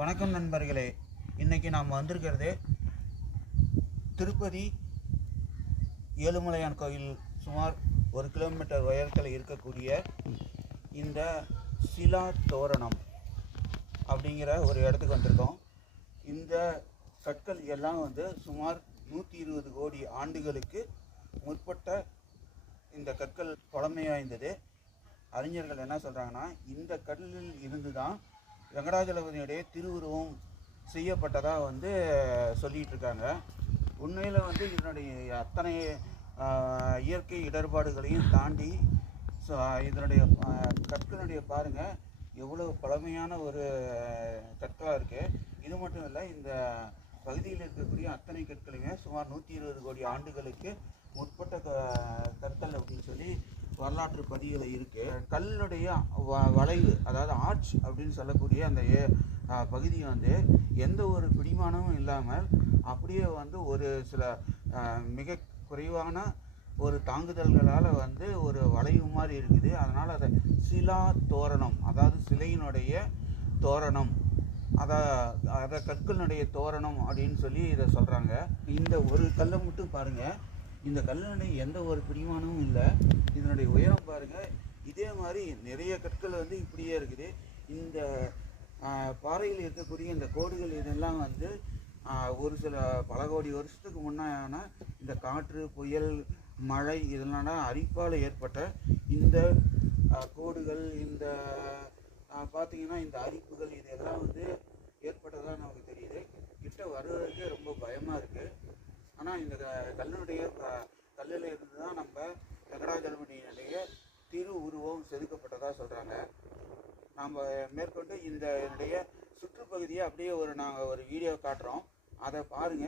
வணக்கம் நண்பர்களே. இன்றைக்கி நாம் வந்திருக்கிறது திருப்பதி ஏழுமலையான் கோயில் சுமார் 1 கிலோமீட்டர் உயரத்தில் இருக்கக்கூடிய இந்த சிலா தோரணம் அப்படிங்கிற ஒரு இடத்துக்கு வந்திருக்கோம். இந்த கற்கள் எல்லாம் சுமார் 120 கோடி ஆண்டுகளுக்கு முற்பட்ட இந்த கற்கள் பழமை வாய்ந்தது. அறிஞர்கள் என்ன சொல்கிறாங்கன்னா, இந்த கல்லில் இருந்து தான் வெங்கடாஜலபதியுடைய திருவுருவம் செய்யப்பட்டதாக சொல்லிகிட்டு இருக்காங்க. உண்மையில் இதனுடைய அத்தனை இயற்கை இடர்பாடுகளையும் தாண்டி இதனுடைய கற்களுடைய பாருங்கள் எவ்வளோ பழமையான ஒரு கற்களாக இருக்குது. இது மட்டும் இல்லை, இந்த பகுதியில் இருக்கக்கூடிய அத்தனை கற்களுமே சுமார் 120 கோடி ஆண்டுகளுக்கு முற்பட்ட கற்கள் அப்படின்னு சொல்லி வரலாற்று பதிவில் இருக்குது. கல்லுடைய வளைவு, அதாவது ஆர்ச் அப்படின்னு சொல்லக்கூடிய அந்த பகுதி எந்த ஒரு பிடிமானமும் இல்லாமல் அப்படியே ஒரு சில மிக குறைவான ஒரு தாங்குதல்களால் ஒரு வளைவு மாதிரி இருக்குது. அதனால் அதை சிலா தோரணம், அதாவது சிலையினுடைய தோரணம், அதை கற்களினுடைய தோரணம் அப்படின்னு சொல்லி இதை சொல்கிறாங்க. இந்த ஒரு கல்லை மட்டும் பாருங்கள், இந்த கல்லுடைய எந்த ஒரு பிடிமானமும் இல்லை. இதனுடைய உயரம் பாருங்கள், இதே மாதிரி நிறைய கற்கள் இப்படியே இருக்குது. இந்த பாறையில் இருக்கக்கூடிய இந்த கோடுகள் இதெல்லாம் ஒரு சில பல கோடி வருஷத்துக்கு முன்னான இந்த காற்று, புயல், மழை இதெல்லாம் அரிப்பால் ஏற்பட்ட இந்த கோடுகள், இந்த பார்த்திங்கன்னா இந்த அரிப்புகள் இதெல்லாம் ஏற்பட்டதாக நமக்கு தெரியுது. கிட்ட வருவதற்கே ரொம்ப பயமாக இருக்குது. ஆனால் இந்த கல்லில் இருந்து தான் நம்ம வெங்கடாஜலபதியினுடைய திரு உருவம் செதுக்கப்பட்டதாக சொல்கிறாங்க. நாம் மேற்கொண்டு என்னுடைய சுற்றுப்பகுதியை அப்படியே நாங்கள் ஒரு வீடியோ காட்டுறோம், அதை பாருங்கள்.